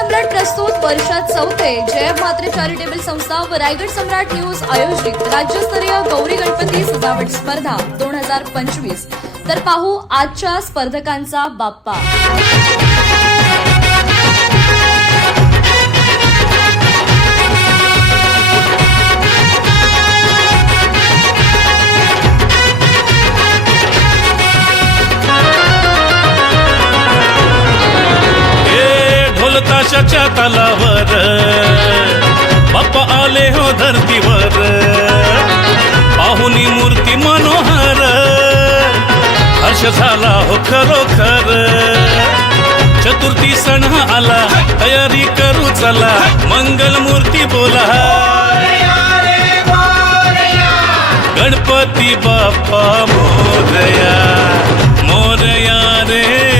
सम्राट प्रस्तुत वर्षात चौथे जय म्हात्रे चॅरिटेबल संस्था व रायगड सम्राट न्यूज आयोजित राज्यस्तरीय गौरी गणपती सजावट स्पर्धा 2025। तर पाहू आजच्या स्पर्धकांचा बाप्पा। ताशाच्या तालावर बाप्पा आले हो धरतीवर, पाहुनी मूर्ती मनोहर, हर्ष झाला हो खरोखर। चतुर्थी सण आला, तयारी करू चला, मंगल मूर्ती बोला, गणपती बाप्पा मोरया मोरया रे